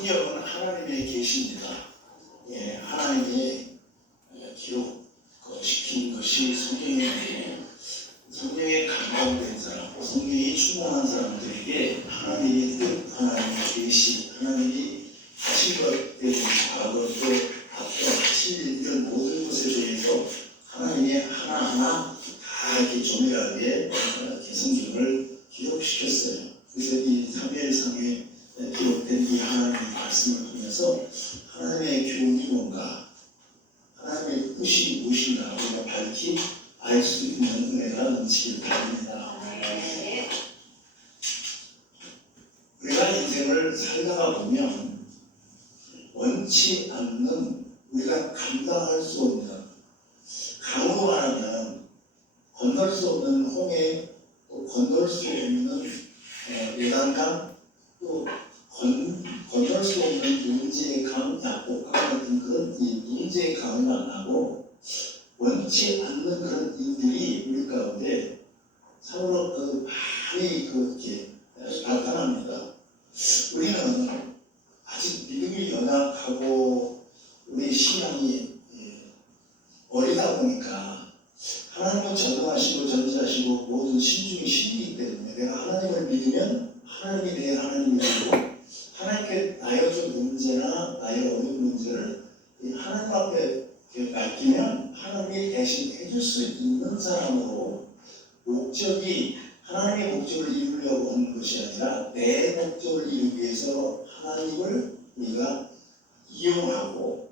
성경은 하나님의 계시입니다. 하나님이 기록시킨 것이 성경인데, 성경에 감동된 사람, 성경이 충만한 사람들에게 하나님의 뜻, 하나님의 계시, 하나님이 하실 것에 대해서 과거 또 앞으로 하실 이런 모든 것에 대해서 하나님이 하나하나 다 이렇게 조밀하게 성경을 기록시켰어요. 그래서 이 사무엘상에 기록된 이 하나님의 말씀을 통해서 하나님의 교훈이 뭔가, 하나님의 뜻이 무엇인가 우리가 밝히 알 수 있는 은혜가 넘치길 바랍니다. 우리가 인생을 살다가 보면 원치 않는, 우리가 감당할 수 없는, 강으로 말하면 건널 수 없는 홍해, 또 건널 수 없는 요단강, 또 건널 수 없는 문제의 강, 야복강 같은 그런 이 문제의 강을 만나고 원치 않는 그런 일들이 우리 가운데 서로 많이 이렇게 나타납니다. 우리는 아직 믿음이 연약하고 우리 신앙이 어리다 보니까 하나님은 전능하시고 전지하시고 모든 신중이 신이기 때문에 내가 하나님을 믿으면 하나님이 내 하나님이 되고, 하나님께 나의 어떤 문제나 나의 어려운 문제를 하나님 앞에 맡기면 하나님이 대신 해줄 수 있는 사람으로, 목적이 하나님의 목적을 이루려고 하는 것이 아니라 내 목적을 이루기 위해서 하나님을 우리가 이용하고,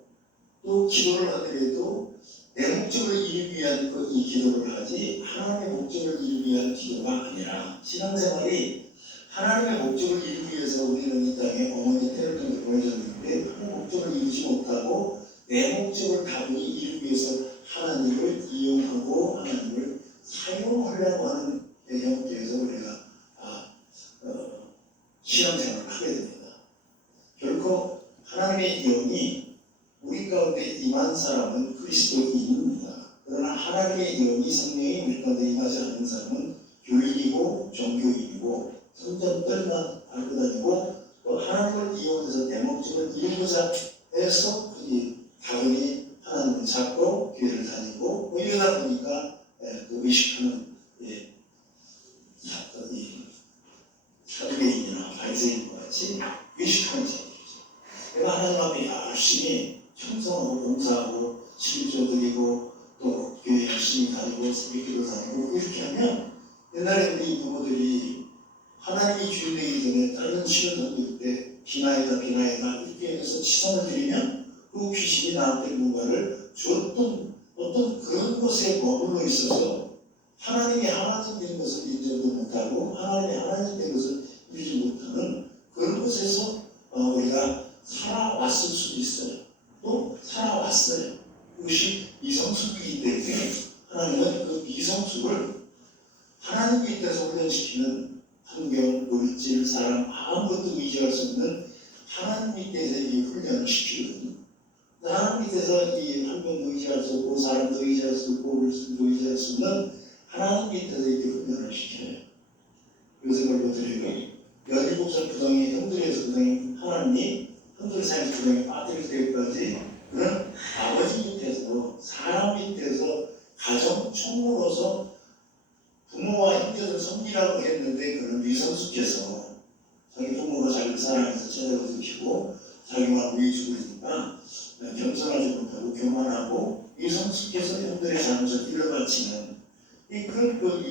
또 기도를 하더라도 내 목적을 이루기 위한 이 기도를 하지 하나님의 목적을 이루기 위한 기도가 아니라, 신앙생활이 하나님의 목적을 이루기 위해서 우리는 이 땅에 어머니 태를 통해 보내졌는데 그 목적을 이루지 못하고 내 목적을 다분히 이루기 위해서 하나님을 이용하고 하나님을 사용하려고 하는 형태에서 우리가 신앙생활을 하게 됩니다. 결코 하나님의 영이 우리 가운데 임한 사람은 그리스도인입니다. 그러나 하나님의 영이, 성령이 우리 가운데 임하지 않는 사람은 교인이고 종교인이고 성전들만 알고 다니고, 또 하나님을 이용해서 내 목적을 이루고자 해서 당연히 하나님을 찾고 교회를 다니고 이러다 보니까 의식하는 사두개인이나 바리새인과 같이 의식하는 자들이죠. 내가 하나님 앞에 열심히 충성하고 봉사하고 11조 드리고 또 교회 열심히 다니고 새벽기도 다니고 이렇게 하면, 옛날에 우리 부모들이 하나님이 주인 되기 전에 다른 신을 던질 때 비나이다 이렇게 해서 치성을 드리면 그 귀신이 나한테 뭔가를 주었던 어떤 그런 것에 머물러 있어서 하나님이 하나님 된 것을 인정도 못하고 하나님이 하나님 된 것을 이루지 못하는 그런 곳에서 우리가 살아왔을 수도 있어요. 또 살아왔어요. 그것이 미성숙이기 때문에 하나님은 그 미성숙을 하나님 밑에서 훈련시키는 환경, 물질, 사람 아무것도 의지할 수 없는 하나님 밑에서 이 훈련을 시키거든요. 하나님 밑에서 이 환경도 의지할 수 없고 사람도 의지할 수 없고 물질도 의지할 수 없는 하나님 밑에서 이렇게 훈련을 시켜요. 요새 걸로 드리고 17살 부동이 형들에서 부동이 하나님이 형들 사이에서 부동이 빠뜨릴 때까지 그런 아버지 밑에서, 사람 밑에서, 가정 총무로서 부모와 형제를 섬기라고 했는데 그는 미성숙해서 자기 부모가 자기를 사랑해서 제대로 지키고 자기만 위주고 있으니까 겸손하지 못하고 교만하고 미성숙해서 형들의 잘못을 일러바치는 이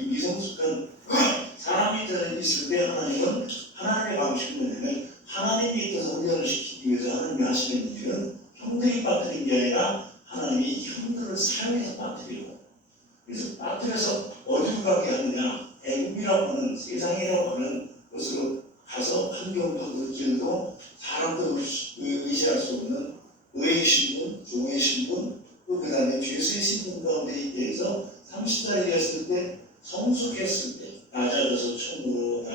미성숙한 사람 밑에 있을 때 하나님은 하나님의 방식은 뭐냐면, 하나님 밑에서 훈련을 시키기 위해서 하나님이 하시는 일은 형들이 빠뜨린 게 아니라 하나님이 형들을 사용해서 빠뜨리고, 그래서 빠뜨려서 어디로 가게 하느냐, 애국이라고 하는, 세상이라고 하는 것으로 가서 환경도 물질도 사람도 의지할 수 없는 의의 신분, 종의 신분, 또 그 다음에 죄수의 신분 가운데 있게 해서 30살이 되었을 때, 성숙했을 때 낮아져서 총으로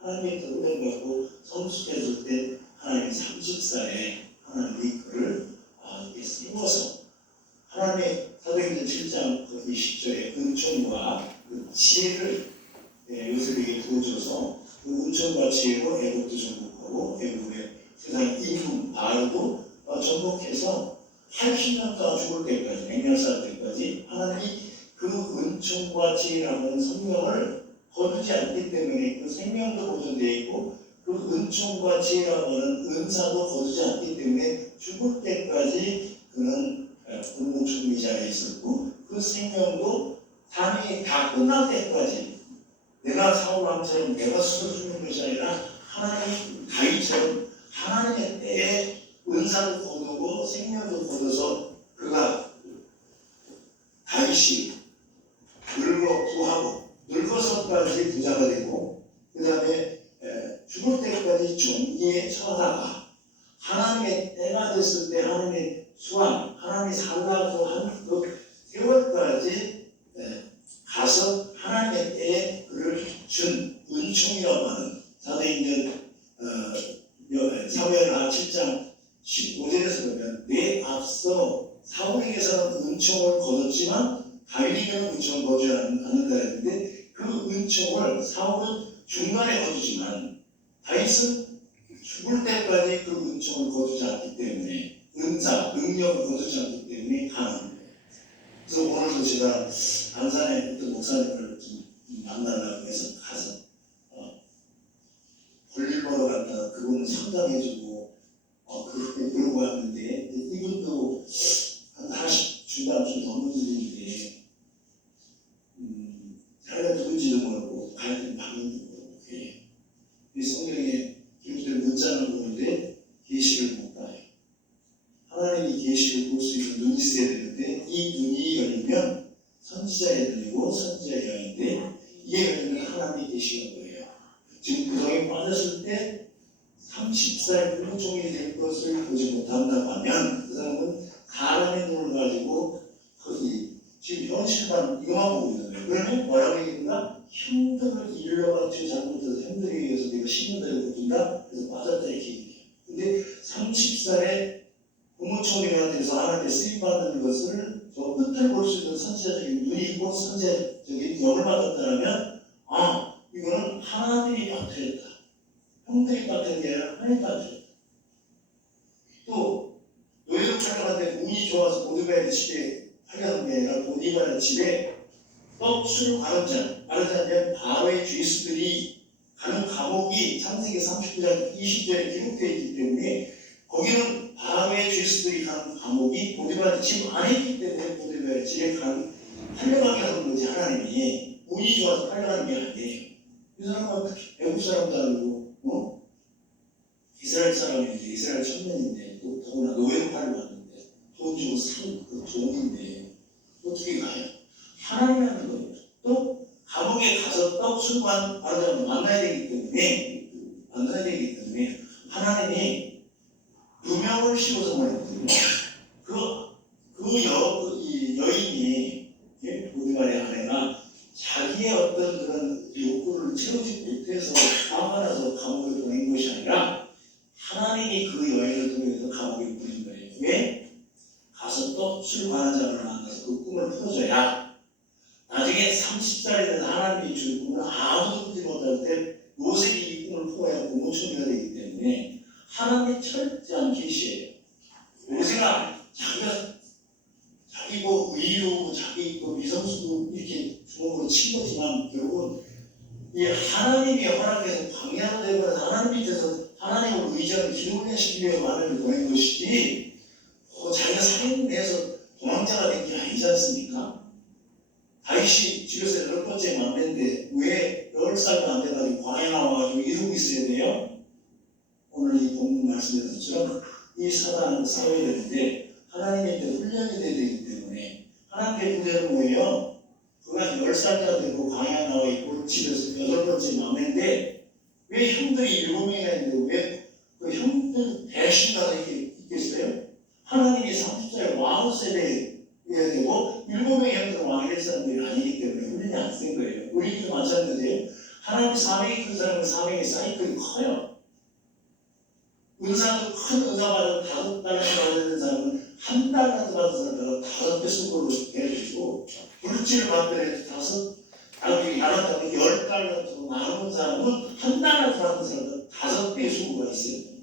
하나님의 뜻을 받고 성숙했을 때 하나님의 30살에 하나님이 그를 세워서 하나님의 사도행전 7장 20절의 은총과 그 지혜를 요셉에게 부어줘서 그 은총과 지혜로 애국도 정복하고 애국의 달고 전복해서 80년간 죽을 때까지, 100년 살 때까지 하나님이 그 은총과 지혜라는 생명을 거두지 않기 때문에 그 생명도 보존되어 있고 그 은총과 지혜라는 은사도 거두지 않기 때문에 죽을 때까지 그는 불목충리 자리에 있었고 그 생명도 삶이 다 끝날 때까지 내가 사울왕처럼 내가 스스로 죽는 것이 아니라 하나님이 다윗처럼 하나님의 때에 은사도 거두고 생명도 거둬서 그가 다윗이 늙어 부하고 늙어서까지 부자가 되고 그 다음에 죽을 때까지 존귀에 처하다가 하나님의 때가 됐을 때 하나님의 수완 하나님이 살라고 한 그 세월까지 가서 하나님의 때에 그를 준 은총이라고 하는 사도행전 사무엘하 7장 15절에서 보면 내 앞서 사울에게서는 은총을 거뒀지만 다윗에게는 은총을 거두지 않는다 했는데 그 은총을 사울은 중간에 거두지만 다윗은 죽을 때까지 그 은총을 거두지 않기 때문에 은사, 능력을 거두지 않기 때문에 가능합니다. 그래서 오늘도 제가 안산에 어떤 목사님을 좀 만나려고 해서 가서 볼일 보러 갔다가 그분을 상담해주고 그러고 왔는데 이분도 한 40 중반쯤 넘는 분인데 자기가 누군지도 모르고 가야 되는 방법도 모르고 이 성경에 기록된 문자는 보는데 계시를 못 봐요. 하나님이 계시를 볼 수 있는 눈이 있어야 되는데 이 눈이 열리면 선지자의 눈이고 선지자의 영인데 이게 열리면 하나님이 계시는 거예요. 지금 구덩이에 빠졌을 때 30살 불종이 될 것을 보지 못한다고 하면 그 사람은 사람의 눈을 가지고 거기 지금 현실만 이거만 보고 있는 거예요. 그러면 뭐라고 얘기했나? 형들을 일러가지고 잘못해서 형들에 의해서 내가 10년 대를 거둔다? 그래서 빠졌다 이렇게 얘기해요. 근데 30살에 국무총리가 돼서 하나님께 쓰임받는 것을 저 끝을 볼 수 있는 선지자적인 눈이 있고 선지자적인 영을 받았다면 이거는 하나님이 빠뜨렸다. 형들이 빠뜨린 게 아니라 하나님이 빠뜨렸다. 또 노예로 촬영하는데 운이 좋아서 보디바의 집에 하려는 게 아니라 보디바의 집에 떡술 아르잔 바로의 죄수들이 가는 감옥이 창세기 39장 20절에 기록되어 있기 때문에 거기는 바로의 죄수들이 가는 감옥이 보디바의 집 안에 있기 때문에 보디바의 집에 팔려가게 하는 거지. 하나님이 운이 좋아서 팔려가는 게 아니에요. 이 사람은 외국 사람도 아니고 이스라엘 사람인데 이스라엘 천민인데 또 더구나 노예로 팔려 왔는데 돈 주고 산 그 종인데 어떻게 가요? 하나님이 하는 거예요. 또 감옥에 가서 떡술만 만나야 되기 때문에 하나님이 누명을 씌워서 말했거든요. 이 여인이 보디발의 아내가 자기의 어떤 그런 욕구를 채우지 못해서 화가 나서 감옥에 보낸 것이 아니라 하나님이 그 여인을 통해서 감옥에 보낸 거예요. 왜? 가서 떡술 관한장을 만나서 그 꿈을 풀어줘야 나중에 30살이 돼서 하나님이 준 꿈을 아무도 풀지 못할 때 요셉이 이 꿈을 풀어야 국무총리가 되기 때문에 하나님의 철저한 계시예요. 요새가 자기 의로 자기 미성수도 이렇게 주먹으로 친 거지만 결국은 이 하나님이 허락해서 광야로 되고 하나님 밑에서 하나님을 의지하는 기도훈련시키기 위해 하나님을 보낸 것이지 자기가 살인해서 도망자가 된 게 아니지 않습니까? 다윗이 집에서 10번째 만났는데 왜 10살도 안 돼가지고 광야 나와가지고 이러고 있어야 돼요? 오늘 이 본문 말씀에서처럼 이 사단은 싸워야 되는데 하나님한테 훈련이 돼야 되기 때문에 하나님의 문제는 뭐예요? 그가 10살짜리 되고 광야 나와 있고 집에서 8번째 만났는데 왜 형들이 7명이나 있는데 왜 그 형들 대신 가서 있겠어요? 하나님이 30살에 왕 세대에 되고 7명의 형들은 왕이 될 사람들이 아니기 때문에 훈련이 안 된 거예요. 우리도 마찬가지예요. 하나님 사명이 큰 사람은 사명의 사이클이 커요. 은사도 큰 은사 받은 5달란트 받는 사람은 1달란트 받은 사람은 5배 수고로 해주고 물질을 받더라도 10달란트로 나누는 사람은 1달란트 받은 사람은 5배 수고가 있어요.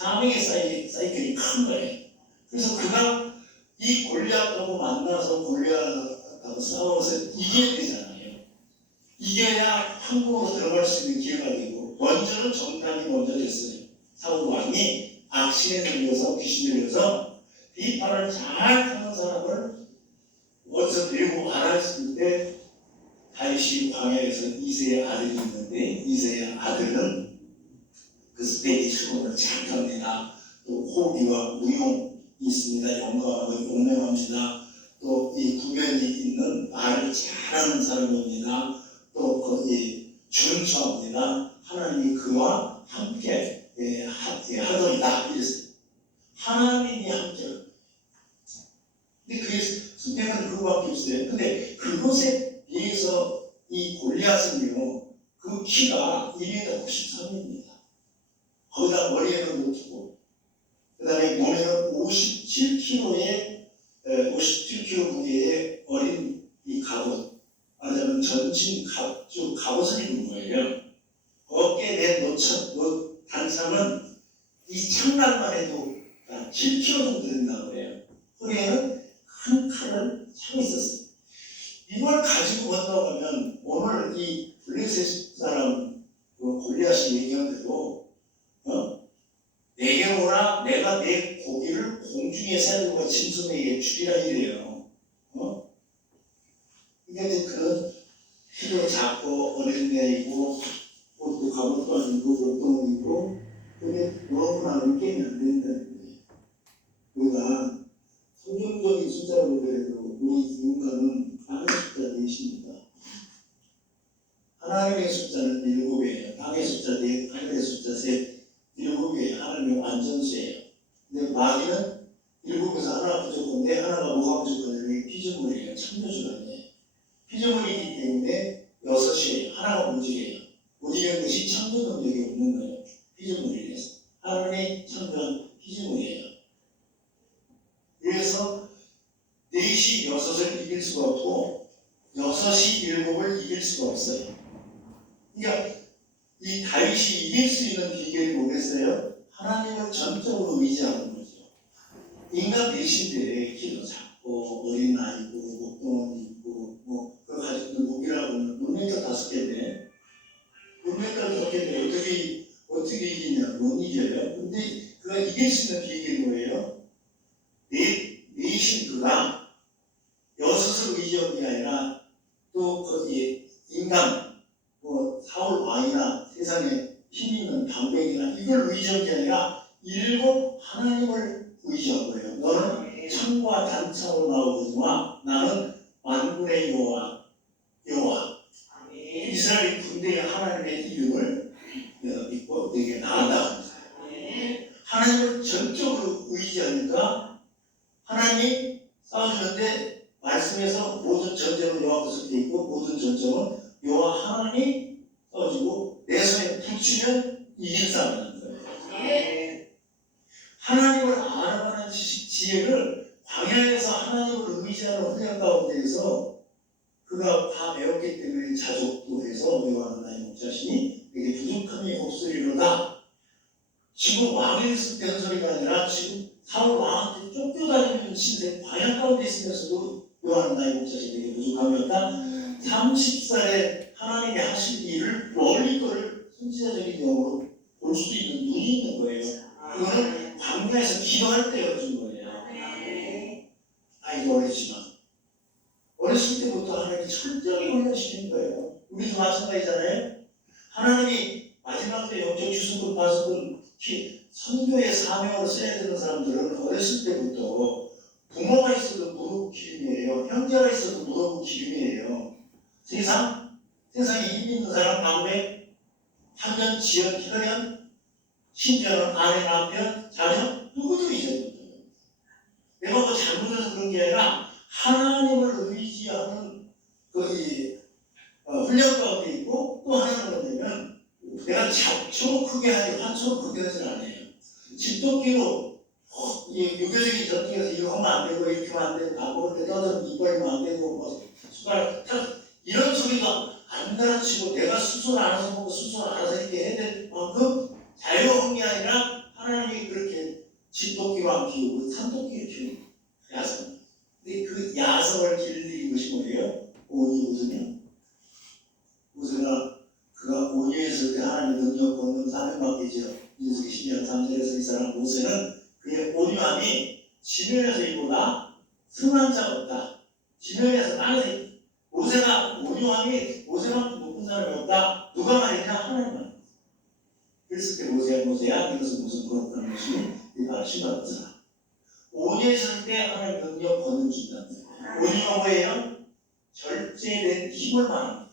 사명의 사이클이 큰 거예요. 그래서 그가 이 골리앗하고 만나서 골리앗하고 싸워서 이겨야 되잖아요. 이겨야 황궁으로 들어갈 수 있는 기회가 되고, 먼저는 정탐이 먼저 됐어요. 사울 왕이 악신에 들려서, 귀신 들려서 비판을 잘 하는 사람을 어디서 데리고 와라 했을 때, 다윗이 광야에서 이새의 아들이 있는데, 이새의 아들은 그 스테이지 수건을 잘 탑니다. 또 호기와 무용이 있습니다. 영광하고 용맹합니다. 또 이 구변이 있는 말을 잘하는 사람입니다. 또 거기 준수합니다. 하나님이 그와 함께 하더이다 이랬어요. 하나님이 함께. 근데 그게 선택은 그거밖에 없어요. 근데 그것에 비해서 이 골리앗은요, 그 키가 2m 93입니다. 거기다 머리에는 못두고, 그 다음에 몸에는 57kg 무게의 어린 이 갑옷, 말하자면 전신 갑옷을 입은 거예요. 어깨에 내 단창은 이 창날만 해도 7kg 정도 된다고 해요. 허리에는 큰 칼을 차고 있었어요. 이걸 가지고 간다고 하면 오늘 이 블레셋 사람 골리앗이 얘기한 대로 내게 오라, 내가 내 고기를 공중에 새들과 짐승에게 주리라 이래요. 그러니까 그런 키도 작고 어린애이고 옷도 갑옷도 아니고 옷도 입고 그게 너무나 깨면 안 된다는 거예요. 우리가 성경적인 숫자로 보더라도 우리 인간은 땅의 숫자 4입니다. 하나님의 숫자는 7이에요. 땅의 숫자 4, 하늘의 숫자 3, 7이에요. 하나님의 완전수예요. 근데 마귀는 7에서 하나 부족한데 하나가 뭐가 부족하냐면 피조물이에요. 창조주가 아니에요. 피조물이기 때문에 6이에요. 하나가 모질이에요. 모질한 것이 창조 능력이 없는 거예요. 피조물이라서. 하나님이 창조한 피조물이에요. 그래서 4이 6을 이길 수가 없고 6이 7을 이길 수가 없어요. 그러니까 이 다윗이 이길 수 있는 비결이 뭐겠어요? 하나님을 전적으로 의지하는 거죠. 인간 4인데 키도 작고 어린 아이고 목동은 있고 그걸 가지고 있는 무기라고 하면 문명가 5개인데 문명가 5개인데 어떻게 이기냐? 못 이겨요. 근데 그가 이길 수 있는 비결이 뭐예요? 내신 그가 6을 의지한 게 아니라 또 거기에 인간 사울 왕이나 세상에 힘 있는 방백이나 이걸 의지한 게 아니라 7 하나님을 의지한 거예요. 너는 창과 단창으로 나오거니와 나는 만군의 여호와 이스라엘 군대의 하나님의 이름을 내가 믿고 내게 나아간다. 하나님을 전적으로 의지하니까 하나님이 싸워주는데 말씀에서 모든 전쟁은 여호와 것을 돼 있고 모든 전쟁은 여호와 하나님이 싸워주고 내 손에 붙이면 이긴 싸움이라는 거예요. 하나님을 알아가는 지혜를 광야에서 하나님을 의지하는 훈련 가운데에서 그가 다 배웠기 때문에 자족도 해서 여호와 하나님 목자신이 내게 부족함이 없으리로다. 지금 왕이 된 소리가 아니라 지금 사울 왕한테 쫓겨다니는 신세 광야 가운데 있으면서도 여호와 하나님 목자신이 내게 부족함이 없다. 30살에 하나님이 하신 일을 멀리 거를 선지자적인 영으로 볼 수 있는 눈이 있는 거예요. 그거는 광야에서 기도할 때 얻은 거예요. 아이도 어렸지만 어렸을 때부터 하나님이 철저히 훈련시키는 거예요. 우리도 마찬가지잖아요. 하나님이 마지막 때 영적 주승을 받았던 선교의 사명으로 써야 되는 사람들은 어렸을 때부터 부모가 있어도 무릎 기름이에요. 형제가 있어도 무릎 기름이에요. 세상에 힘 있는 사람 가운데 학년, 지연, 혈연, 심지어는 아내, 남편, 자녀 누구도 잊어요. 내가 뭐 잘못해서 그런 게 아니라 하나님을 의지하는 훈련 가운데 있고 또 하나는 뭐냐면 내가 작처럼 크게 하지 화처럼 크게 하진 않아요. 집도끼로 유교적인 전통에서 이거 하면 안 되고 이렇게 하면 안 되고 가보는데 떠들면 이빨이면 안 되고 숟가락 이런 소리가 안 가르치고 내가 스스로 알아서 보고 스스로 알아서 이렇게 해야 될 만큼 자유한 게 아니라 하나님이 그렇게 진토끼만 키우고 산토끼를 키우는 야성. 근데 그 야성을 길들인 것이 뭐예요? 온유거든요. 모세가 그가 온유했을 때 하나님의 능력 권능 사명 받기죠. 민수기 12장 3절에서 이 사람 모세는 그의 온유함이 지면에서 이보다 승한 자가 없다. 지면에서 땅에서 모세가 온유함이 모세만큼 높은 사람이 없다. 누가 말했냐? 하나님만. 그랬을 때 모세야 이것은 무슨 거룩한 것이 이 바로 신받은 사람. 온유했을 때 하나님 능력 권능 준다는 거예요. 온유가 뭐예요? 절제된 힘을 말합니다.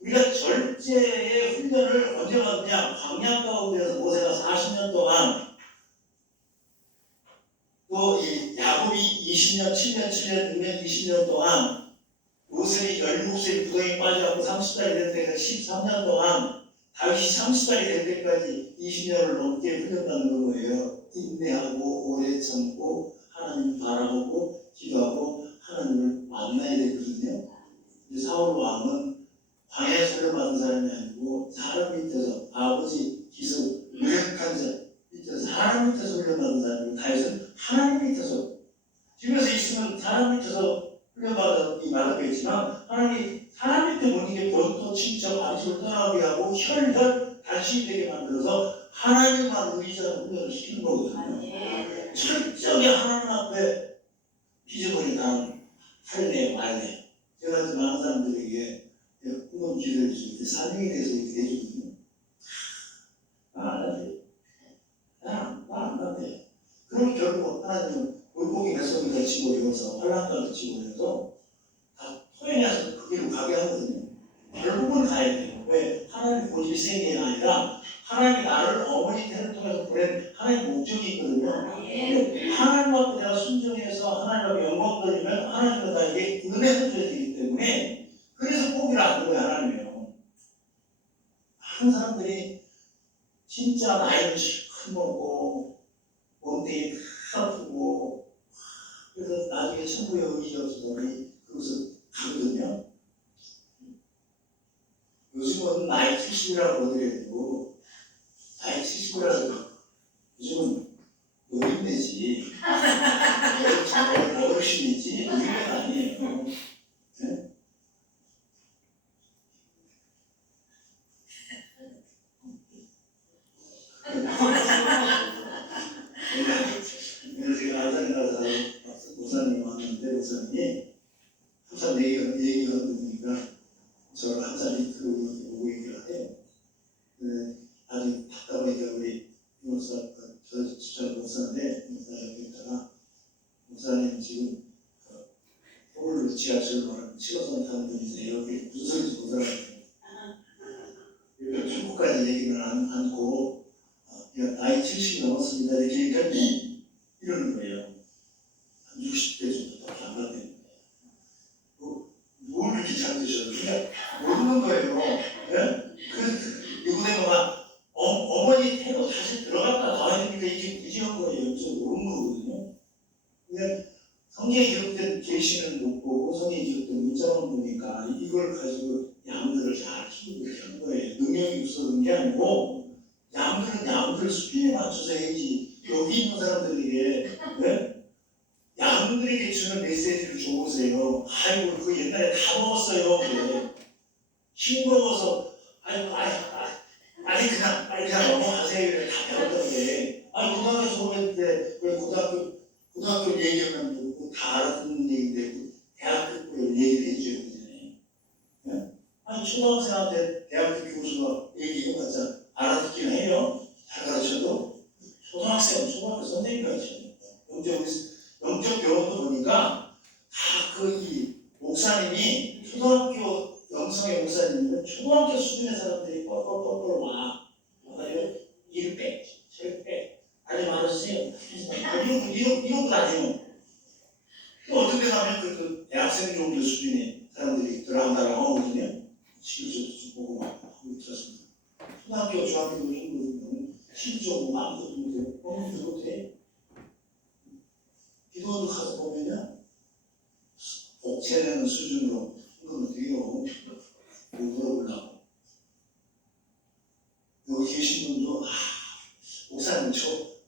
우리가 절제의 훈련을 언제 받느냐? 광야 가운데서 모세가 40년 동안 또 이 야곱이 20년, 7년, 6년, 20년 동안 모세이 17세에 부동에 빠져갖고 30살이 될 때까지 13년 동안 다윗이 30살이 될 때까지 20년을 넘게 훈련받는 거예요. 인내하고 오래 참고 하나님 바라보고 기도하고 하나님을 만나야 되거든요. 사울 왕은 광야에서 훈련받은 사람이 아니고 사람 밑에서 아버지 기수 유력한 자 밑에서 사람 밑에서 훈련받은 사람이고 다윗은 하나님 밑에서 집에서 있으면 사람 밑에서 훈련받은 이 말하겠지만 하나님이 사람 밑에 못 이게 본토 친척 안식을 떠나게 하고 혈혈 단신이 되게 만들어서 하나님만 의지하는 훈련을 시키는 거거든요. 철저하게 하나님 앞에 비전을 다한 할례 말례. 제가 지금 많은 사람들에게 한번 기도해 주실 때 사명에 대해서 얘기해 주거든요. 안 하세요. 나안 하세요. 그럼 결국 하나님은 물고기 뱃속에 갇히고 이어서 환란가를 치고 이어서 다 토해내서 그 길로 가게 하거든요. 결국은 가야 돼요. 왜? 하나님 본질 세계가 아니라 하나님이 나를 어머니 태를 통해서 보낸 하나님 목적이 있거든요. 하나님 앞에 내가 순종해서 하나님 앞에 영광 돌리면 하나님은 나에게 은혜를 줘야 되기 때문에 그래서 포기를 안 하는 거예요. 하나님이요. 많은 사람들이 진짜 나이를 큰 먹고 몸뚱이 다 아프고 그래서 나중에 천국에 의지가 없어서 그것을 가거든요. 요즘은 나이 70이라고 어디래야 되고 나이 70이라고 요즘은 노인네지 어르신이지 이런 건 아니에요. 네? 그래서 제가 안산에 가서 목사님 왔는데 목사님이 항상 얘기가 들으니까 저를 항상 이끌고 오고 얘기를 해요. 아주 답답하니까 우리 목사, 저 집사 목사인데 목사님에다가 목사님 지금 서울로 지하철로 7호선 타는 분이세요. 무슨 소리인지 못 알아듣어요. 중국까지 얘기를 않고 나이 70 넘었습니다. 이렇게 얘기하면 이러는 거예요. 한 60대 정도밖에 안 가는 거예요. 뭘 이렇게 잘 드셔요? 그냥 모르는 거예요. 네? 이번에가 어머니 태도 다시 들어갔다 나와야 되니까 이게 무지한 거예요. 좀 모르는 거거든요. 그냥 성경에 기록된 계시는 못 보고 성경에 기록된 문자만 보니까 이걸 가지고 양들을 잘 키우고 이렇게 한 거예요. 능력이 없어진 게 아니고 양들은 양들 수준에 맞춰서 해야지. 여기 있는 사람들에게 네? 양들에게 주는 메시지를 줘보세요. 아이고 그거 옛날에 다 먹었어요. 그래. 싱거워서 빨리 그냥 넘어가세요. 다 배웠던데. 고등학교 수업할 때 왜 고등학교 얘기하면 다 알아듣는 얘기인데 대학교 때 얘기를 해줘야 되잖아요. 네? 초등학생한테 대학교 교수가 얘기해봤자 알아듣긴 해요. 잘 가르쳐도 초등학교 선생님 가르쳐요. 영적 교원도 보니까 다 이 목사님이 초등학교 영성의 목사님은 초등학교 수준의 사람들이 뻘뻘뻘뻘 와. 이를 빼, 저를 빼. 하지 말아주세요. 이러고 다니요. 또 어떤 데 가면 그 대학생 정도 수준의 사람들이 들어간다라고 하거든요. 시기적으로 보고 막 하고 있었습니다. 초등학교, 중학교 정도는 시기적으로 아무것도 못해요. 너무 못해. 기도원도 가서 보면요. 복채내는 수준으로 한건 돼요. 못 물어보려고. 여기 계신 분도 목사님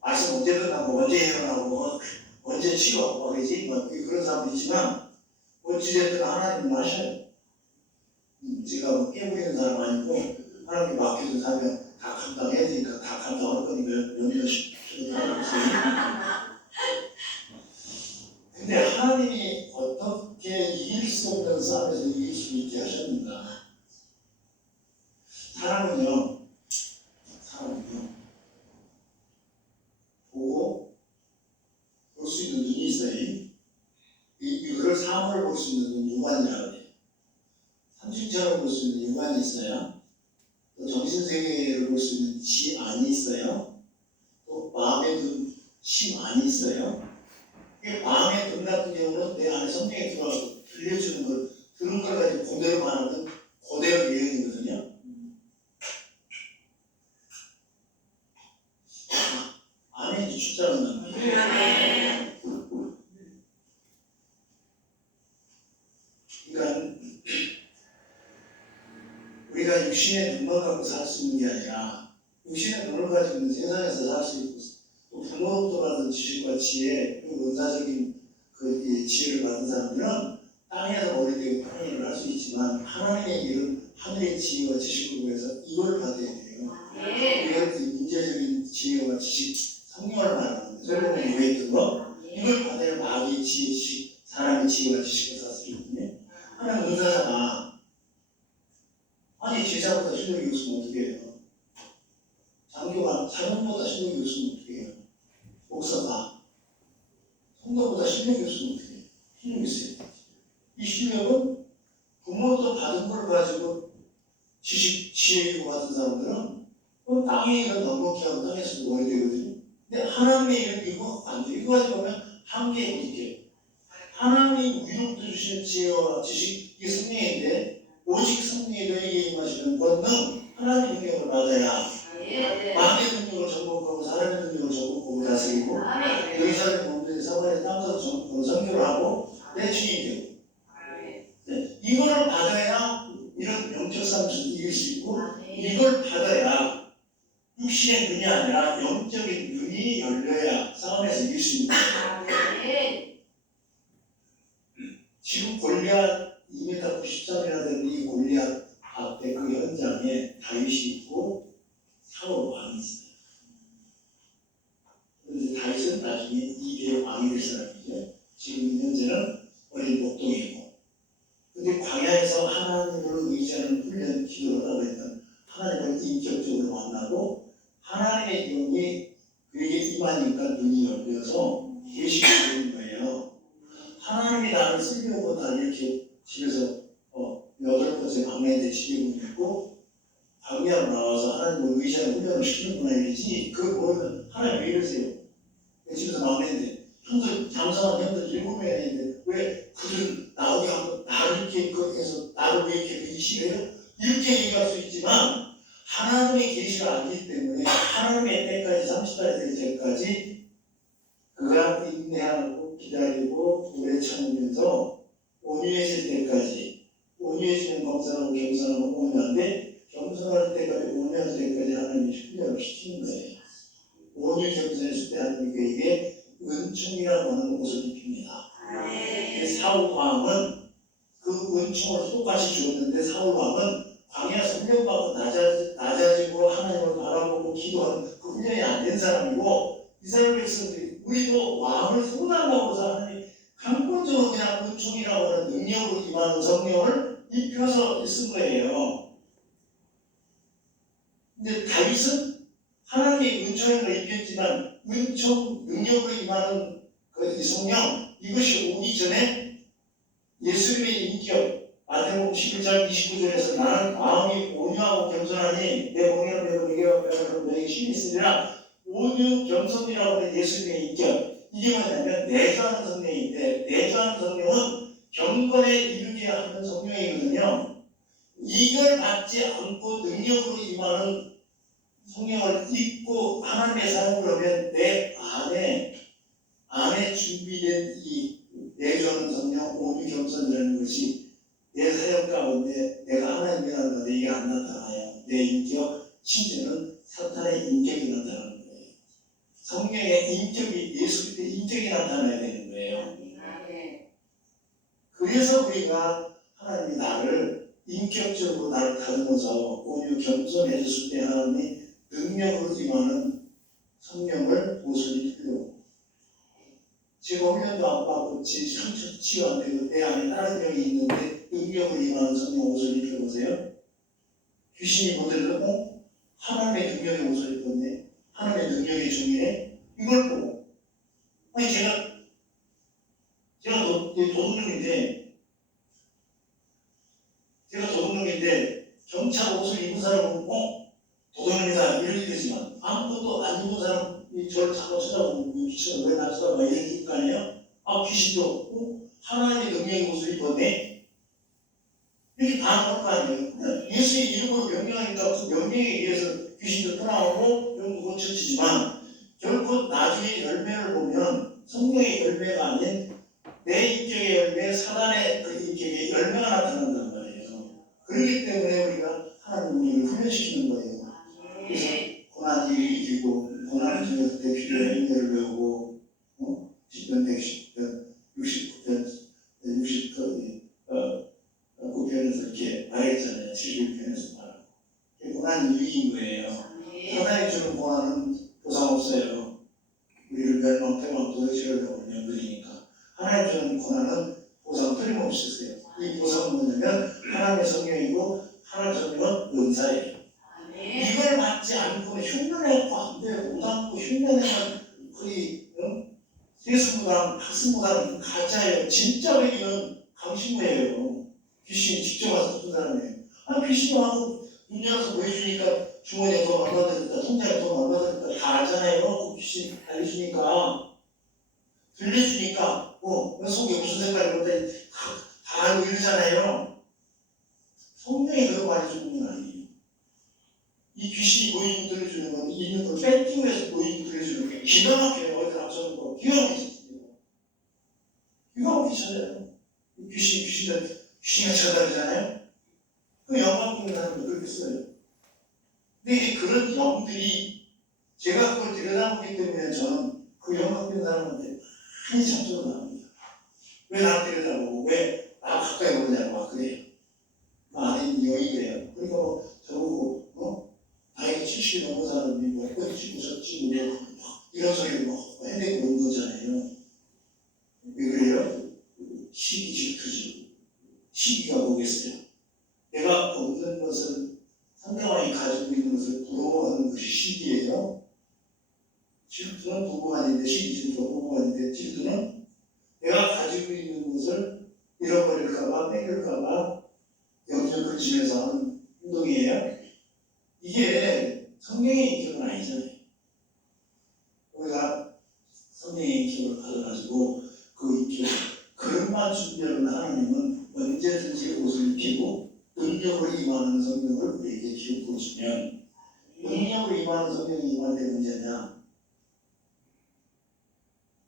말씀 언제 끝나고 언제 예언하고 언제 치료하고 그러지 그런 사람도 있지만 어찌됐든 하나님은 하셔요. 제가 뭐 깨부리는 사람 아니고 하나님께 맡겨준 사면 다 감당해야 되니까 다 감당할 거니까 연결시켜서 하는 거지. 근데 하나님이 어떻게 이길 수 없는 싸움에서 이길 수 있게 하셨는가? 사람은요 보고 볼 수 있는 눈이 있어요. 이거를 사물을 볼 수 있는 눈, 육안이라고 해요. 삼층천을 볼 수 있는 육안이 있어요. 또 정신세계를 볼 수 있는 지안이 있어요. 또 마음의 눈, 심안이 있어요. 마음의 눈 같은 경우는 내 안에 성령이 들어가고 들려주는 걸 들은 걸 가지고 그대로 말하면 그대로 예언이거든요. 아멘이 출자는 그러니까 우리가 육신의 눈만 갖고 살 수 있는 게 아니라 육신의 눈을 가지고 있는 세상에서 살 수 있고 또 부모로부터 받은 지식과 지혜 그리고 은사적인 그 지혜를 받은 사람들은 땅에서 머리되고 땅 일을 할 수 있지만 하나님의 일은 하늘의 지혜와 지식을 구해서 이걸 받아야 돼요. 이걸 인재적인 지혜와 지식 성령을 말하는 성령의 위에 있던 거 이걸 받아야 마귀의 지혜, 지식, 사람의 지혜와 지식을 살 수 있거든요. 하나님 은사잖아. 아니 제자보다 실력이 없으면 어떻게 해요? 장교가 사람보다 실력이 없으면 어떻게 해요? 목사가 성도보다 실력이 없으면 어떻게 해요? 실력이 있어요. 이 실력은 부모도 받은 걸 가지고 지식, 지혜를 받은 사람들은 땅에 있는 넉넉히 하고 땅에서도 오래 되거든요. 근데 하나님의 일은 이거 안 돼. 이거 가지고 보면 한계에 부딪혀요. 하나님이 위로부터 주시는 지혜와 지식, 이게 성령인데 오직 성령이 너에게 임하시는 권능, 하나님의 능력을 받아야 마음의 능력을 정복하고 사람의 능력을 정복하고 다스리고 너희 사람의 몸들이 사관의 땅에서 성교를 하고 내 주인이 되고 이거를 받아야 이런 영적 싸움에서 이길 수 있고 이걸 받아야 육신의 눈이 아니라 영적인 눈이 열려야 싸움에서 이길 수 있는 거예요. 지금 골리앗 2m 93이나 되는 이 골리앗 앞에 그 현장에 다윗이 있고 사울 왕이 있어요. 그런데 다윗은 나중에 이대의 왕이 될 사람이죠. 지금 현재는 어린 목동이고. 근데 광야에서 하나님을 의지하는 훈련 기도를 하고 있는 하나님을 인격적으로 만나고 하나님의 영이 그에게 임하니까 눈이 열려서 계시가 되는 거예요. 하나님이 나를 쓰려고 다 이렇게 집에서 8번째 광야에 지키고 있고 광야로 나와서 하나님을 의지하는 훈련을 시키는구나 이러지 그걸 보면 하나님 왜 이러세요? 내 집에서 막내인데 형들 장사한 형들 7명이나 있는데 왜 그들 나오게 하고 나를 이렇게 해서 나를 왜 이렇게 의식해요? 이렇게 얘기할 수 있지만 하나님의 계시가 아니기 때문에 하나님의 때까지 30달이 될 때까지 그가 인내하고 기다리고 오래 참으면서 온유해질 때까지 온유해지면 겸손하고 겸손하면 온유한데 겸손할 때까지 온유할 때까지 하나님이 훈련을 시키는 거예요. 온유 겸손했을 때 하나님이 그에게 은총이라고 하는 옷을 입힙니다. 사울 왕은 그 은총을 똑같이 주었는데 사울 왕은 광야에서 훈련받고 낮아지고 하나님을 바라보고 기도하는 그 훈련이 안 된 사람이고 이스라엘 백성들이 우리도 왕을 소단하고 해서 하나님 강권적으로 그냥 은총이라고 하는 능력으로 임하는 성령을 입혀서 쓴 거예요. 근데 다윗은 하나님의 은총을 입혔지만 은총 능력으로 임하는 이 성령 이것이 오기 전에 예수님의 인격 마태복음 11장 29절에서 나는 마음이 온유하고 겸손하니 내 공의를 배우고 내게 너에게 힘이 있으리라. 온유 겸손이라고 하는 예수님의 인격 이게 뭐냐면 내주하는 성령인데 내주하는 성령은 경건에 이르게 하는 성령이거든요. 이걸 받지 않고 능력으로 임하는 성령을 입고 하나님의 사용을 하면 내 안에 준비된 이 내주하는 성령 온유 겸손이라는 것이 내 사역 가운데 내가 하나님이라는 건데 이게 안 나타나요. 내 인격 심지어는 사탄의 인격이 나타나는 거예요. 성령의 인격이 예수 그리스도의 인격이 나타나야 되는 거예요. 그래서 우리가 하나님이 나를 인격적으로 나를 다듬어서 온유 겸손해졌을 때 하나님이 능력으로 임하는 성령을 모습이 필요. 제가 훈련도 안 받고 제 상처 치유 안 되고 내 안에 다른 병이 있는데 능력을 임하는 성령 모습이 필요보세요. 귀신이 보더라도 하나님의 능력의 모습이 있던데 하나님의 능력의 중에 이걸 보고 아니 제가 도둑놈인데 경찰 옷을 입은 사람은 도둑놈이다 이렇게 되지만 아무것도 안 입은 사람이 저를 자꾸 쳐다보면 귀신은 왜 나 쳐다봐 이럴 거 아니에요? 귀신도 하나님의 능력의 옷을 입었네 이렇게 반응할 거 아니에요? 예수의 이름으로 명령하니까 그 명령에 의해서 귀신도 떠나오고 영도 고쳐지지만 결코 나중에 열매를 보면 성령의 열매가 아닌 내 인격의 열매, 사단의 그 인격의 열매가 나타난단 말이에요. 그렇기 때문에 우리가 하나님 우리를 훈련시키는 거예요. 그래서 고난이 이기고 고난을 통해서 내 필요한 행위를 배우고 10편, 110편, 69편, 69편에서 이렇게 말했잖아요. 71편에서 말하고 고난이 이긴 거예요. 사단이 주는 고난은 보상 없어요. 우리를 멸망, 패망, 도대체를 배우는 연극이니까 하나님 주는 고난은 보상 틀림없이 있어요. 이 보상은 뭐냐면 하나님의 성령이고 하나님의 성령은 은사예요. 이걸 받지 않고 흉내내고 안 돼요. 못 안고 흉내내면 거의 세수보다는 학습보다는 가짜예요. 진짜 베기는 강신무예요. 귀신이 직접 와서 준 사람이에요. 귀신이 와서 눈 열어서 보여주니까 주머니에 돈 얼마 들었다, 통장에 돈 얼마 들었다 다 알잖아요. 그 귀신 알려주니까 들려주니까 속에 무슨 생각이 뭔데 다 알고 이러잖아요. 성령이 그거 말해주는 건 아니에요. 이 귀신이 보이는 거 들려주는 건 있는 걸 뺏기 위해서 보이는 거 들려주는 게 기가 막혀요. 어디 앞서는 거 기가 막히잖아요. 기가 막히잖아요. 귀신이 쳐다보잖아요. 그 영광 있는 사람도 그렇게 써요. 근데 그런 영들이 제가 그걸 들여다보기 때문에 저는 그 영광 있는 사람한테 많이 잡수가 나옵니다. 왜 나를 들여다보고 왜 나 가까이 오느냐고 막 그래요. 안에 있는 영이 그래요. 그러니까 저보고 나이가 70이 넘은 사람이 어찌고 저찌고 이런 소리를 해대고 오는 거잖아요. 왜 그래요? 시기 질투죠. 시기가 뭐겠어요? 내가 없는 것을 상대방이 가지고 있는 것을 부러워하는 것이 시기예요. 질투는 부부가 아닌데 시기 질투가 부부가 아닌데 질투는 내가 가지고 있는 것을 잃어버릴까봐 뺏길까봐 영적 근심에서 하는 행동이에요. 이게 성령의 인격은 아니잖아요. 우리가 성령의 인격을 받아가지고 그 인격 그릇만 준비하는 하나님은 언제든지 옷을 입히고 능력으로 임하는 성령을 우리에게 기울여 주면 능력으로 임하는 성령이 임할 때 문제냐?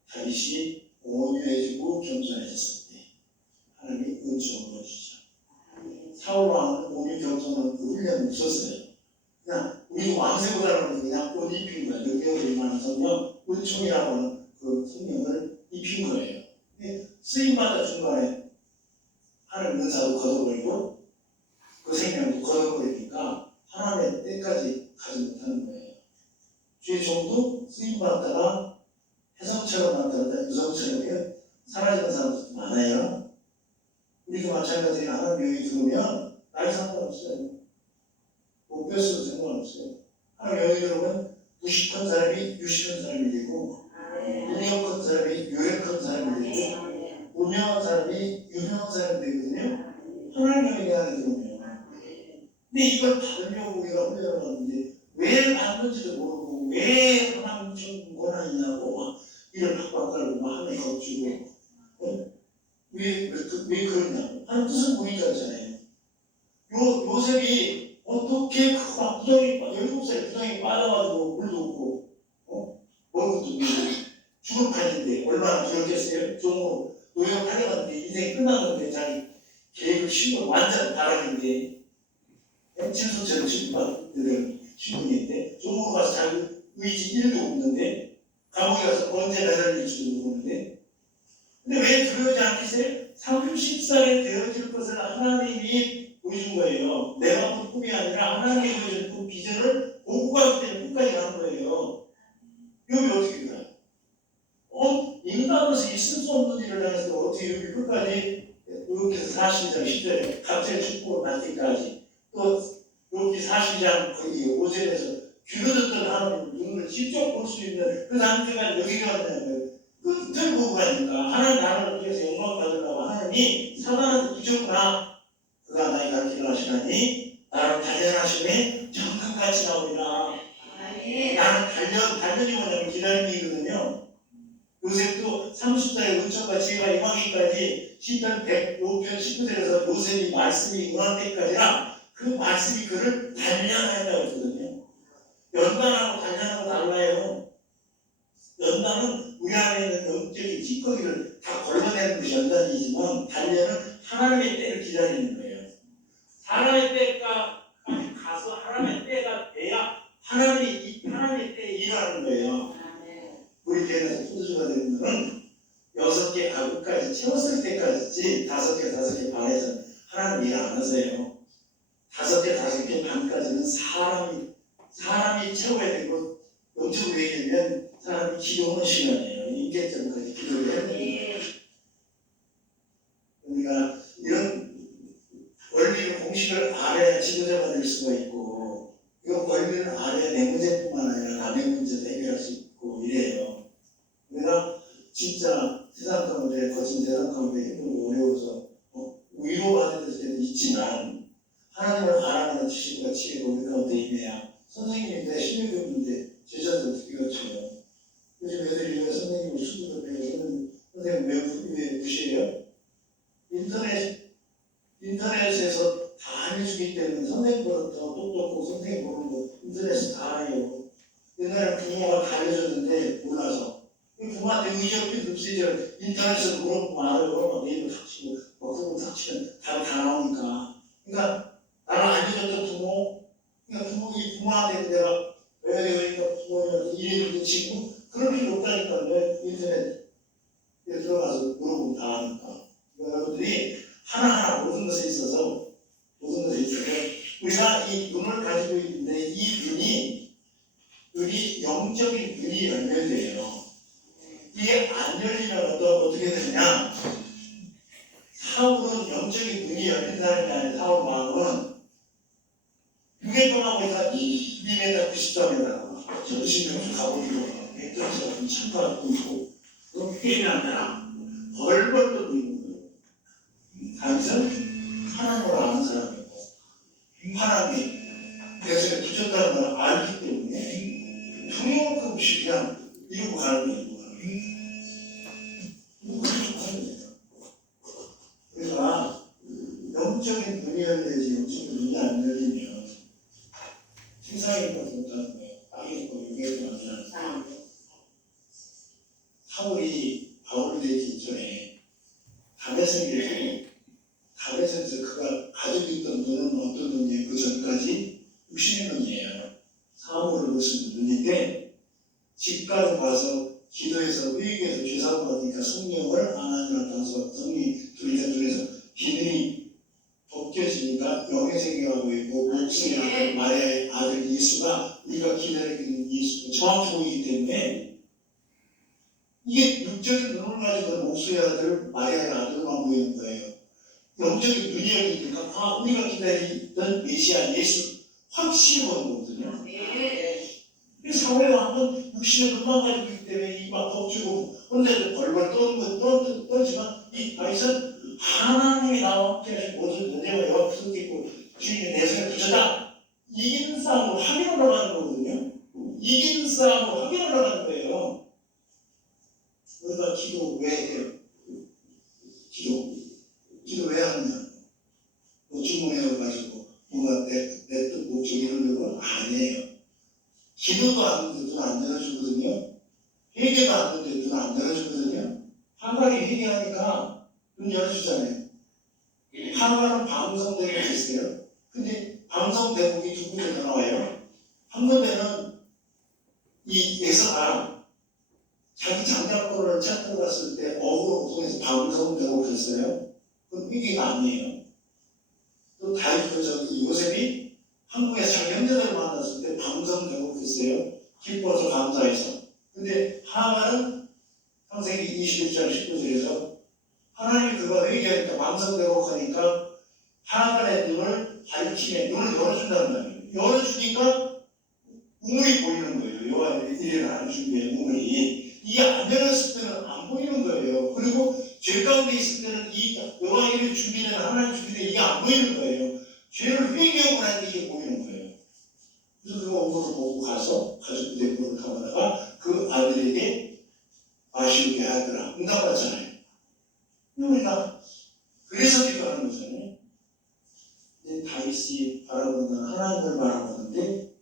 다윗이 온유해지고 겸손해졌을 때 하나님이 은총을 주죠. 사울왕은 온유 겸손한 그 훈련이 없었어요. 그냥 우리 왕세보다는 그냥 옷 입힌 거예요. 능력으로 임하는 성령, 은총이라고 하는 그 성령을 입힌 거예요. 쓰임마다 중간에 하나님 은사도 걷어버리고 그 생명도 걷어버리니까 하나님의 때까지 가지 못하는 거예요. 주의 종도 쓰임받다가 혜성처럼 나타났다 유성처럼 사라지는 사람들도 많아요. 우리도 마찬가지로 하나님 여기 들어오면 나이 상관없어요. 못 뺐어도 상관없어요. 하나님 여기 들어오면 무식한 사람이 유식한 사람이 되고 능력한 사람이 요력한 사람이 되고 운명한 사람이 유명한 사람이 되거든요. 하나님 여기 안에 들어오면. 근데 이걸 받으려고 우리가 훈련을 하는데 왜 받는지도 모르고 왜 하나님 좀 권한이냐고 막 이런 박박깔고 하나님 겁주고 왜 그러냐고 하는 뜻은 보이지 않잖아요. 요셉이 어떻게 막 부정이 17살 부정이 빠져가지고 물도 없고 먹은 것도 죽을 판인데 얼마나 두렵겠어요? 종으로 노예가 팔려갔는데 인생이 끝났는데 자기 계획을 신고 완전 바람인데 친소체로 신분받는 신분인데 종으로 가서 자기 의지 1도 없는데 감옥에 가서 언제 매달릴지도 모르는데. 근데 왜 두려워하지 않겠어요? 30살에 되어질 것을 하나님이 보여준 거예요. 내가 본 꿈이 아니라 하나님이 보여준 꿈 비전을 보고 가기 때문에 끝까지 가는 거예요. 여기 어떻게 가요? 인간으로서 있을 수 없는 일을 해서 어떻게 여기 끝까지 이렇게 40장 10절에 갑자기 축복을 받을 때까지 또 여기 40장 거기 5절에서 귀로 듣던 하나님을 눈으로 직접 볼 수 있는 그 단계가 여기가 왔냐고요. 끝을 보고 가니까 하나님 나라를 위해서 영광 받으려고 하나님이 사단한테 부졌구나. 그가 나의 가르치려 하시나니 나를 단련하시네 정금같이 나오리라. 나는 단련이 뭐냐면 기다림이거든요. 요셉도 30살의 은총과 지혜가 임하기까지 시편 105편 19절에서 요셉이 말씀이 임할 때까지나 그 말씀이 그를 단련하였다고 했거든요. 연단하고 단련하고 달라요. 연단은 우리 안에 있는 영적인 찌꺼기를 다 걸러내는 것이 연단이지만 단련은 하나님의 때를 기다리는 거예요. 하나님의 때가 가서 하나님의 때가 돼야 하나님의 때에 일하는 거예요. 우리 교회에서 푸드주가 되는 거는 6개 가구까지 채웠을 때까지지 5개 반에서 하나님 일 안 하세요. 5개 반까지는 사람이 채워야 되고 영적으로 얘기하면 사람이 기도하는 시간이에요. 인격적으로 기도를 해야 됩니다. 그러니까 이런 원리의 공식을 알아야 지도자가 될 수가 있고 이 원리를 알아야 내 문제뿐만 아니라 남의 문제도 해결할 수 있고 이래요. 내가 진짜 세상 가운데 거친 세상 가운데 힘들고 어려워서 위로받을 때도 있지만 하나님을 알아가는 지식과 지혜가 우리 가운데 있네야. 선생님인데 실력이 없는데 제자들 어떻게 가르쳐요? 요즘 애들이 왜 선생님을 수도도 배우고 선생님 왜 무시해요? 인터넷에서 다 알려주기 때문에 선생님보다 더 똑똑하고 선생님 모르는 거 인터넷에서 다 알아요. 옛날에 부모가 다 알려줬는데 몰라서 부모한테 의지없이 없이죠. 인터넷에서 물어보면 알아요. 네이버 닥치고 구글 닥치면 답이 다 나오니까. 그러니까 나를 알려줬던 부모, 그러니까 부모한테 내가 왜 부모님한테 이름도 짓고 그럴 필요 없다니까요. 인터넷에 들어가서 물어보면 다 아니까. 여러분들이 하나하나 모든 것에 있어서 우리가 이 눈을 가지고 있는데 이 눈이 영적인 눈이 열려야 돼요. 이게 안 열리면 어떻게 되느냐? 사울은 영적인 눈이 열린 사람이 아니라 사울 마음은 600번하고 있다 2m 93m 정신병원 가보기로 백전치 같은 창가를 뚫고 그럼 게임이 안 되나? 벌벌 떠고 있는 거예요. 당신은 하나님을 아는 사람이고 하나님이 내 속에 붙였다는 걸 알기 때문에 두려울 것 없이 그냥 이러고 가는 거예요. 그러니까 영적인 눈이 열려야지 영적인 눈이 안 열리면 세상에 가서 못하는 거예요. 땅에 있고 여기에도 만나는 사람. 사울이 바울이 되기 이전에 다메섹에서 그가 가지고 있던 눈은 어떤 눈이에요? 그 전까지 육신의 눈이에요. 사물을 보시는 눈인데 집까지 와서 기도해서 회개해서 죄사함을 받으니까 성령을 하나님을 따라서 성령이 둘에서 비밀이 벗겨지니까 영의 세계하고 있고 목숨의 아들 마리아의 아들 예수가 우리가 기다리고 있는 예수가 정확히 보이기 때문에 이게 육적인 눈을 가지고 목숨의 아들 마리아의 아들만 보이는 거예요. 영적인 눈이 열리니까 우리가 기다리던 메시아 예수 확실히 보는 거거든요. 사회 왕은 육신의 눈만 가지고 있기 때문에 막 겁주고 혼자서 벌벌 떠지만 이 다윗은 하나님이 나와 함께 하신 모든 문제와 여와 붙었고 주인이 내 손에 붙였다. 이기는 싸움으로 확인하러 가는 거거든요. 이기는 싸움으로 확인하러 가는 거예요. 우리가 기도 왜 해요? 기도 왜 하느냐? 주문해가지고 뭔가 내 뜻 목적 이러려고 아니에요. 기도도 안 하는데 눈 안 열어주거든요. 회개도 안 하는데 눈 안 열어주거든요. 하나님 회개하니까 눈 열어주잖아요. 하나는 방송 대목이 있어요. 근데 방송 대목이 두 군데 나와요. 한 군데는 이 예서가 저작권을 찾고 갔을 때 어그로 통해서 방송되고 그랬어요. 그건 위기가 아니에요. 또 다윗 저기 요셉이 한국에 자기 형제들을 만났을 때 방송되고 그랬어요. 기뻐서 감사해서. 근데 하나는 창세기 21장 19절에서 하나님이 그거 회개하니까 방송되고 하니까 하나님의 눈을 밝히네, 눈을 열어준다는 말이에요. 열어주니까 우물이 보이는 거예요. 여호와의 이레를 하는 준비에 우물이. 이게 안 열었을 때는 안 보이는 거예요. 그리고 죄 가운데 있을 때는 이 여호와의 이레 준비는 하나님 준비는 이게 안 보이는 거예요. 죄를 회개하고 나니 이게 보이는 거예요. 그래서 그 우물을 보고 가서 가족들의 물을 담아다가 그 아들에게 마시게 하더라. 응답받잖아요. 우리가 그래서 기도하는 거잖아요. 근데 다윗이 바라보는 하나님을 바라보는데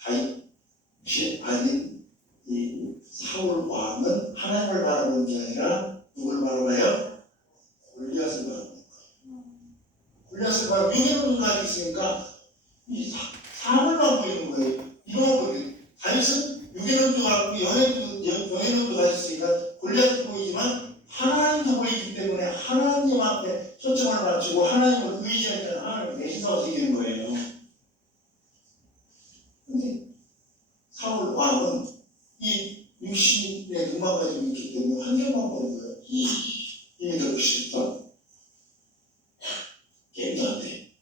다윗이 아닌 이 사울 왕은 하나님을 바라보는 게 아니라 누굴 바라봐요? 골리앗을 바라보는 거예요. 골리앗을 바라보고 유기농 가지고 있으니까 이 사물만 보이는 거예요. 이거만 보이는 거예요. 다윗은 유기농도 갖고 영예농도 가지고 있으니까 골리앗도 보이지만 하나님도 보이기 때문에 하나님 앞에 초점을 맞추고 하나님을 의지할 때는 하나님을 대신하고 이기는 거예요. 근데 사울 왕은 이 육신의 눈만 가지고 있기 때문에 환경만 보는 거예요. 이미 듣고 싶다. 게임도 안 돼.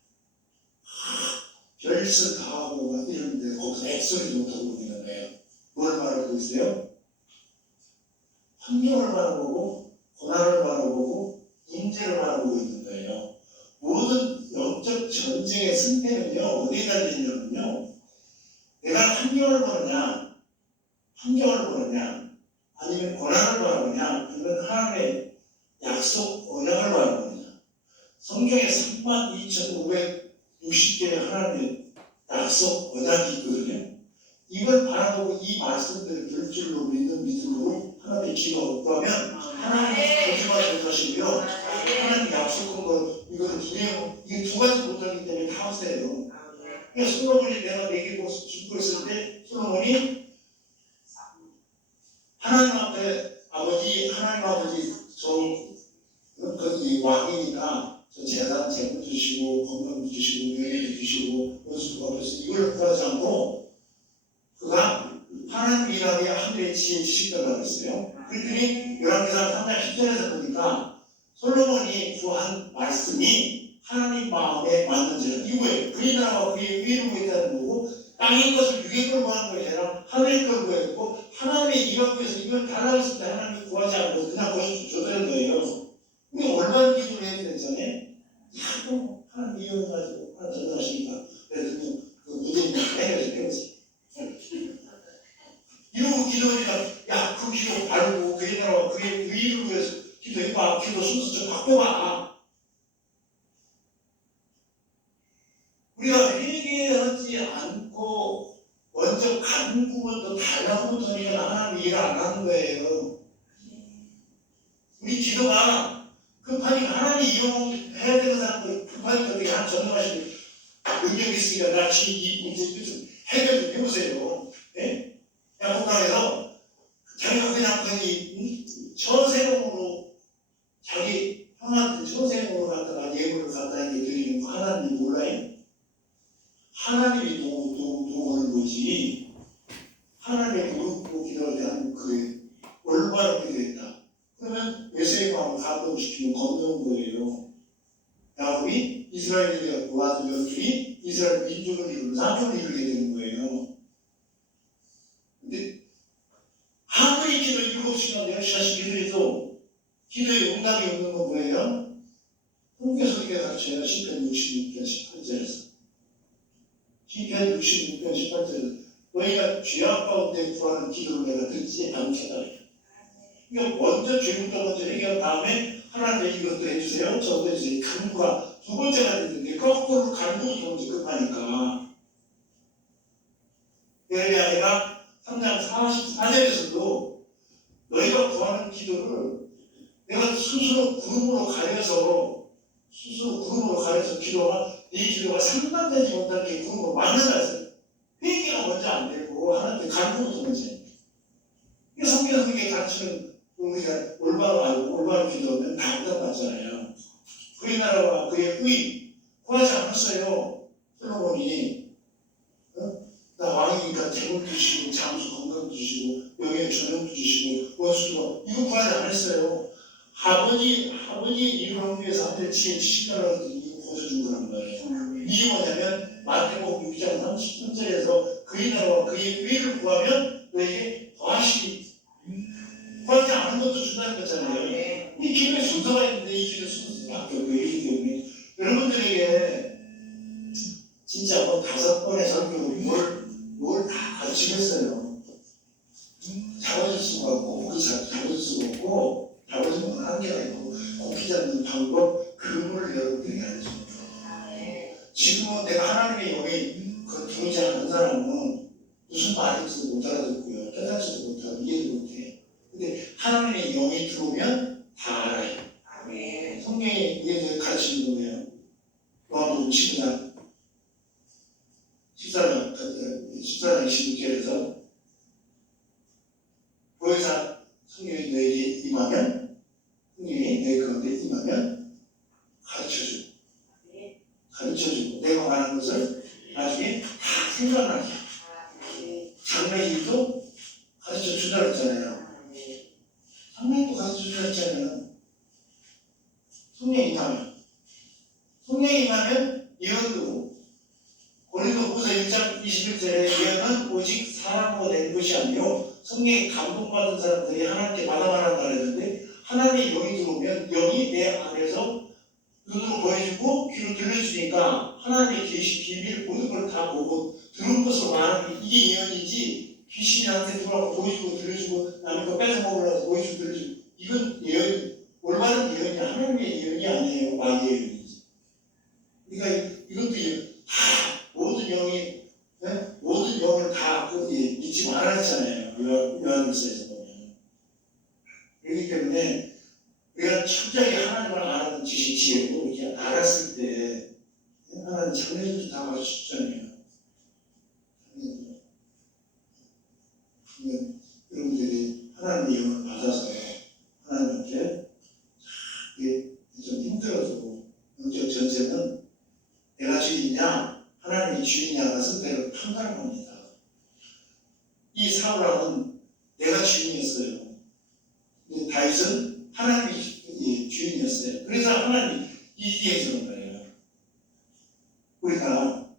별짓을 다 하고 막 이러는데 거기서 액소리도 못하고 있는 거예요. 뭘 말하고 있어요? 환경을 바라보고 고난을 바라보고 문제를 바라보고 있는 거예요. 모든 영적 전쟁의 승패는요 어디에 달려있냐면요, 내가 환경을 보느냐 아니면 고난을 바라보냐 아니면 하나님의 약속 언약을 바라보느냐. 성경에 32,560개의 하나님의 약속 언약이 있거든요. 이걸 바라보고 이 말씀들을 결줄로 믿는 믿음으로 하나님의 기도 구하면 하나님 거짓말 못하시고요. 하나님 약속한 거 이거는 분명 이게 두 가지 못하기 때문에 다 없어요. 그러니까 솔로몬이 내가 먹이고 죽고 있을 때 솔로몬이 하나님 아버지 이 왕이니까 저 재산 재물 주시고 건강 주시고 명예를 주시고 원수가 그래서 이걸 구하지 않고 그가 하나님 일하기에 하늘의 지혜 지식을 받았어요. 그랬더니 열왕기상 3장 10절에서 보니까 솔로몬이 구한 말씀이 하나님 마음에 맞는지는 이거예요. 그의 나라와 그의 의를 구했다는 거고 땅의 것을 육의 걸 구하는 것이 아니라 하늘의 걸 구했고 하나님의 일하기 위해서 이걸 달라고 했을 때 하나님이 구하지 않고 그냥 거기서 줘드는 거예요. 우리가 얼마나 기도를 해야 되잖아요. 자꾸 하나님 이용해가지고 하나님 전하시니까 그래서 그 문제는 해결지. 이러고 기도하니까 야 그 기도 바르고 그의 나라와 그의 의를 위해서 기도해봐. 기도 순서 좀 바꿔봐. 우리가 회개하지 않고 먼저 간구부터 달라붙으니까 하나님 일을 안 하는 거예요. 우리 기도가 급하니까 하나님 이용해야 되는 사람들 급하니까 어떻게 한 전화하시고 능력이 있으니까 나 지금 이 문제 좀 해결 좀 해보세요. 네? 야곱강에서 자기가 그냥 처생으로 자기 형한테 처생으로 갖다가 예물을 갖다 이렇게 드리는 거 하나님이 몰라요? 하나님이 도우는 거지. 하나님의 무릎 기도를 대한 그 올바르게 된다. 그러면 외세의 마음을 감동시키면 건너온 거예요. 야곱이 이스라엘에게 모아둔 열둘이 이스라엘 민족을 이루는 사명을 이루게 되는 거예요. 근데 아무리 기도 7시간 10시간씩 기도해도 기도에 응답이 없는 건 뭐예요? 성경에서 우리가 가르쳐요. 시편 66편 18절에서 시편 66편 18절에서 너희가 죄악 가운데 구하는 기도를 내가 듣지 않겠다. 그러니까 먼저 죄부터 먼저 해결한 다음에 하나님 이것도 해주세요. 저것도 해주세요. 간구가 두 번째가 되는데 거꾸로 간구도 먼저 급하니까. 내가 3장 44절에서도 너희가 구하는 기도를 내가 스스로 구름으로 가려서 기도가 네 기도가 상반되지 못할 게 구름으로 만나놨어요. 회개가 먼저 안 되고 하나님께 간구부터 먼저 해요. 이 성경에 가르치는 우리가 올바로 알고 올바로 기도하면 다 응답 받잖아요. 그의 나라와 그의 의 구하지 않았어요. 솔로몬이 나 왕이니까 재물 주시고 장수 건강 주시고 명예 전용도 주시고 원수도 이거 구하지 않았어요. 아버지의 이름을 위해서 하늘의 지혜 지식가라고 이거 거저준 거란 말이에요. 이게 뭐냐면 마태복음 6장 33절에서 그의 나라와 그의 의를 구하면 너에게 더하시리. 구하지 않은 것도 준다는 거잖아요. 이 기도에 순서가 있는데 이 기도 순서가 왜 이기 때문에 여러분들에게 진짜 뭐 5번의 설교로 뭘 다 가르치겠어요. 잡아줄 수가 없고 고기 잡아줄 수가 없고 잡아주는 건 한계가 있고 고기 잡는 방법 그물을 여러분들에게 알려줍니다. 지금은 내가 하나님의 영이 그 들어오지 않은 사람은 무슨 말인지도 못 알아듣고요. 깨닫지도 못하고 이해도 못해. 근데 하나님의 영이 들어오면 다 알아요. 성경이 우리에게 가르치는 거예요. 요한복음 10장 14장 26절에서 보혜사 성령이 너에게 임하면 성령이 너희 가운데 임하면 가르쳐주고 내가 말하는 것을 나중에 다 생각나게 장래일도 가르쳐주라 했잖아요. 장래일도 가르쳐주라 했잖아요. 성령이 임하면 예언도 고린도후서 1장 21절에 예언은 오직 사람으로 된 것이 아니요 성령이 감동받은 사람들이 하나님께 받아가라고 말했는데 하나님의 영이 들어오면 영이 내 안에서 눈으로 보여주고 귀로 들려주니까 하나님의 계시 비밀 모든 걸 다 보고 들은 것으로 말하는 게 이게 예언이지 귀신이 나한테 들어와서 보여주고 들려주고 남의 거 뺏어먹으려고 보여주고 들려주고 이건 예언 올바른 예언이 하나님의 예언이 아니에요. 마귀의 예언이지. 그러니까 이것도 다 모든 영을 다 믿지 말아 했잖아요. 요한일서에서 보면. 그렇기 때문에 우리가 철저하게 하나님을 알아는 지식, 지혜로 이렇게 알았을 때 하나님 장래도 다 가르쳐주잖아요. 여러분들이 하나님의 영을 받아서 하나님한테 이게 좀 힘들어도 영적 전쟁은 내가 주인이냐 하나님이 주인이냐가 선택을 판단합니다. 이 사울왕은 내가 주인이었어요. 근데 다윗은 하나님이 주인이었어요. 그래서 하나님이 이기게 해주는 거예요. 우리가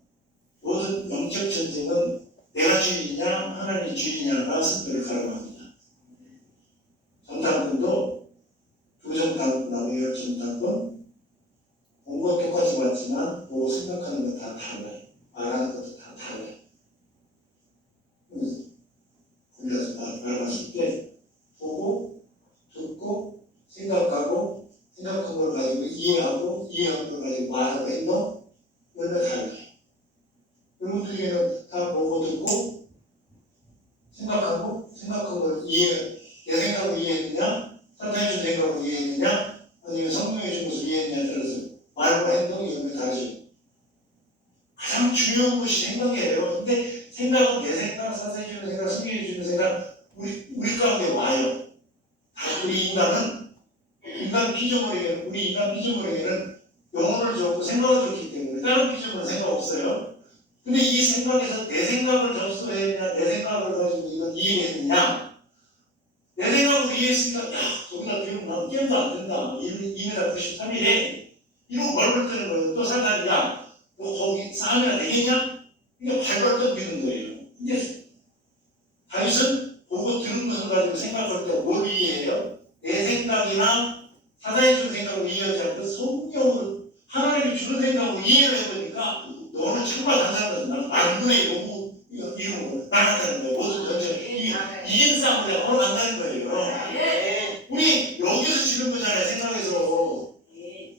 모든 영적 전쟁은 내가 주인이냐 하나님이 주인이냐가 선택을 가라고 합니다. 정당권도 부정당권하고 정당권 공부 똑같이 봤지만 보고 생각하는 거 다 달라요. 말하는 것도 다 달라요. 그래서 말했을 때 보고 듣고 생각하고 생각한 걸 가지고 이해하고 이해한 걸 가지고 말하고 행동 이런 거 달라요. 여러분들에게는 다 보고 듣고 생각하고 생각한 걸 내 생각을 이해했느냐 사탄이 준 생각을 이해했느냐 아니면 성령이 준 것을 이해했느냐에 따라서 말과 행동이 이런 게 다르죠. 가장 중요한 것이 생각이에요. 근데 생각은 내 생각, 사탄이 주는 생각, 성령이 주는 생각 우리 가운데 와요. 우리 인간 피조물에게는 영혼을 줬고 생각을 줬기 때문에 다른 피조물은 생각 없어요. 근데 이 생각에서 내 생각을 접수했느냐 내 생각을 가지고 이걸 이해했느냐 내 생각을 이해했으니까 야 거기다 비우면 나는 게임도 안 된다 2m 93이래 이러고 벌벌 뜨는 거예요. 또 사탄이 야 너 거기 싸움이나 되겠냐? 이게 발발 떠비는 거예요. 근데 다윗은 보고 들은 것을 가지고 생각할 때 뭘 이해해요? 내 생각이나 사단이 주는 생각을 이해하지 않고 성령을 하나님이 주는 생각을 이해를 해보니까 너는 정말 단사하면서 나는 만분의 너무 이루고 나간다는 거예요. 모든 전쟁 이긴 싸움을 내가 하러 간다는 거예요. 우리 여기서 지는 거잖아요. 생각에서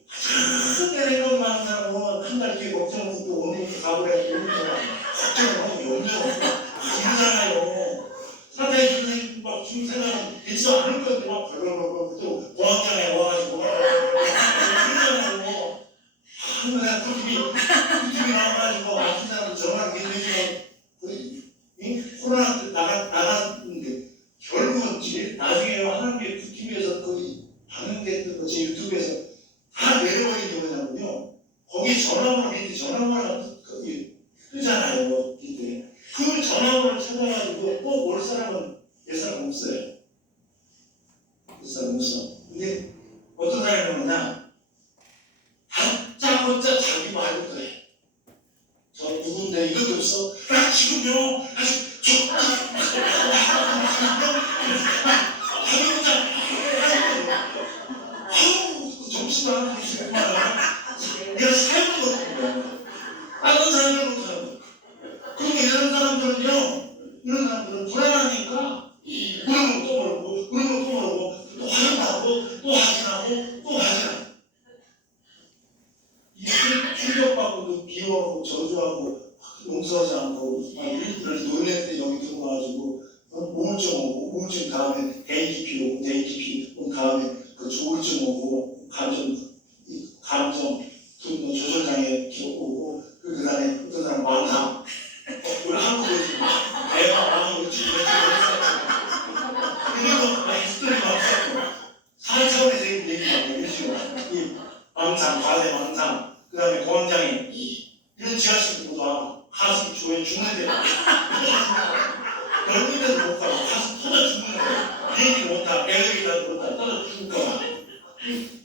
가장 내 생각을 많은 사람은 한 달 뒤에 걱정하고 또 오늘부터 가보래 걱정을 하고 염려하고 이러잖아요. 사단이 주는 막 주는 생각은 있어 않을 건데 막 벌벌벌벌 또 보안장에 와가지고 그러잖아요. 내가 그 TV 나와가지고 아픈 사람 전화를 계속 해주고 코로나 때 나갔는데 결국은 나중에 하나님의 TV에서 거의 방영됐던 제 유튜브에서 다 내려버린 게 뭐냐면요. 거기 전화번호 밑에 전화번호 뜨잖아요. 밑에. 그 전화번호를 찾아가지고 꼭 올 사람은 내 사람 없어요. 그 사람 없어. 근데 어떤 사람이 뭐냐? 다짜고짜 자기 말부터 해. 저 누군데 이것도 없어? 나 지금요. 정신아, 내가 살고 못하는 다른 사람을 못하는 거야. 그리고 이런 사람들은 불안하니까 그러면 또 모르고, 그러면 또 모르고, 또 확인하고, 또 확인하고, 또 확인하고. 이게 충격받고도 비워하고 저주하고 용서하지 않고 그래서 놀랄 때 여기 들어와가지고 우울증 오고 우울증 다음에 ADP 오고 ADP 온 다음에 그 조울증 오고 감정 분노 조절장애 오고 그 다음에 어떤 사람 망상 우리 한국에 지금 애가 망하고 지금 그리고 스토리 망상 4차원에서 얘기하고 그렇죠. 이 망상, 과대 망상 그 다음에 공황장애 이런 지하실보다 가슴 조에 죽는데 넓은데도 못 가고 가슴 터져 죽는 거야. 비행기 못타 엘리베이터도 못타 떨어져 죽을까봐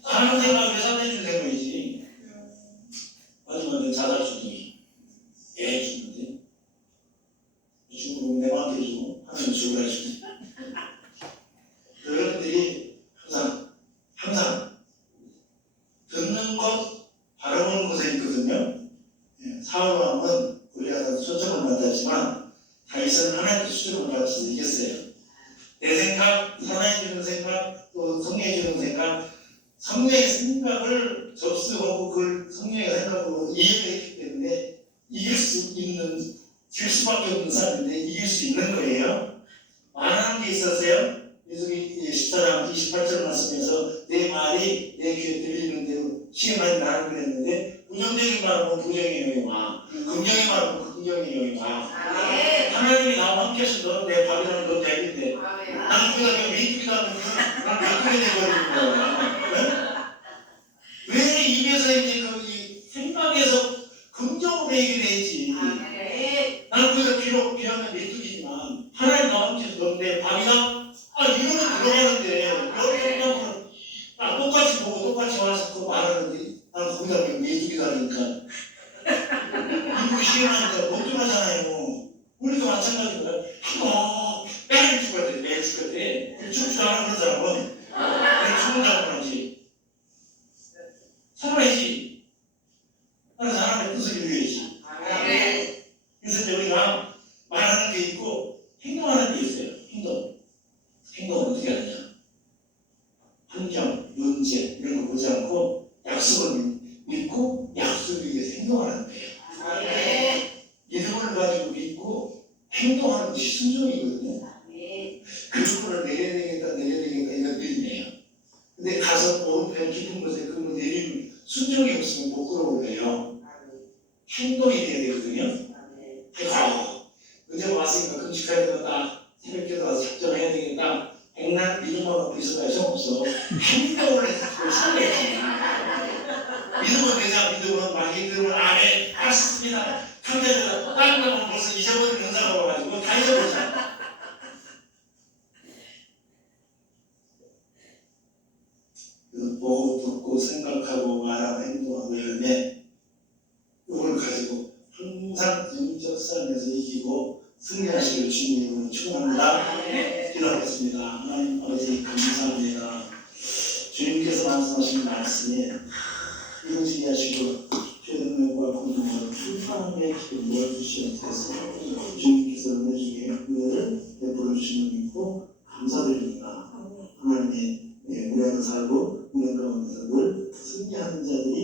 사는 생각에 산해주는 거이지. 마지막에 자살주둥이 애 죽는데 죽으면 내 마음대로 주고 하나님 죽으라 주네. 여러분들이 항상 듣는 것 바라보는 곳에 있거든요. 사울왕은 우리가 초점을 받았지만 다윗은 하나님께 초점을 받아서 이겼어요. 내 생각, 하나님 주는 생각, 또 성령이 주는 생각, 성령의 생각을 접수하고 그 성령의 생각으로 이해를 했기 때문에 질 수밖에 없는 사람인데 이길 수 있는 거예요. 말하는 게 있었어요. 민수기 14장 28절 말씀에서 내 말이 내 귀에 들리는 대로 시행하지 말라고 그랬는데 부정적인 말하면 부정의 영이 와. 긍정의 말하면 긍정의 영이 와. 하나님이 나와 함께 하셔서 너는 내 밥이라는 건 되겠는데 나는 그냥 메이트기다 난 메이트가 돼버리는 거야. 왜 입에서 이제 그 생각에서 긍정으로 얘기되지. 나는 그래서 비하면 메이트기지만 하나님 나와 함께 해서 너는 내 밥이다. 이거는 들어가는데 여기 생각은 딱 똑같이 보고 똑같이 와서 그거 말하는데 나는 거기다 그냥 메이트기다니까 이거 시행하니까 못 들어가잖아요. 우리도 마찬가지로 매일 죽어야 돼. 매일 죽어야 돼. 죽지도 않아 그런 사람은 매일 죽는다고 하지. 살아야지. 나는 사람의 뜻을 이루어야지. 그래서 이제 우리가 말하는 게 있고 행동하는 게 있어요. 행동은 어떻게 하느냐. 환경, 문제 이런 거 보지 않고 약속을 믿고 약속을 위해서 행동하는 거예요. 믿음을 가지고 믿고 행동하는 것이 순종이거든요. 그거를 내려야 되겠다 이건 믿음이에요. 근데 가서 오른편 깊은 곳에 그거 내리면 순종이 없으면 못 걸어올래요. 행동이 돼야 되거든요. 아이고 언제 왔으니까 금식해야 되겠다. 새벽기도 와서 작정해야 되겠다. 백날 믿음만 갖고 있어봐야 소용없어. 행동을 해서 그걸 살려야지. 믿음은 되자. 믿음은 막 믿음을 아멘 알았습니다. 상대에다 다른 거 벌써 잊어버린 연사가 와가지고 다 잊어버리잖아. 보고 듣고 생각하고 말하고 행동하고 이런데 이걸 가지고 항상 영적 싸움에서 이기고 승리하시길 주님으로 축원합니다. 기도하겠습니다. 하나님 아버지 감사합니다. 주님께서 말씀하신 말씀에 이루어지게 하시고 죄등과 공동을 풀파하게 모아주시옵소서. 주님께서 은혜 중에 은혜를 베풀어 주시는 믿고 감사드립니다. 하나님의 은혜를 살고 은혜 가운데서 늘 승리하는 자들이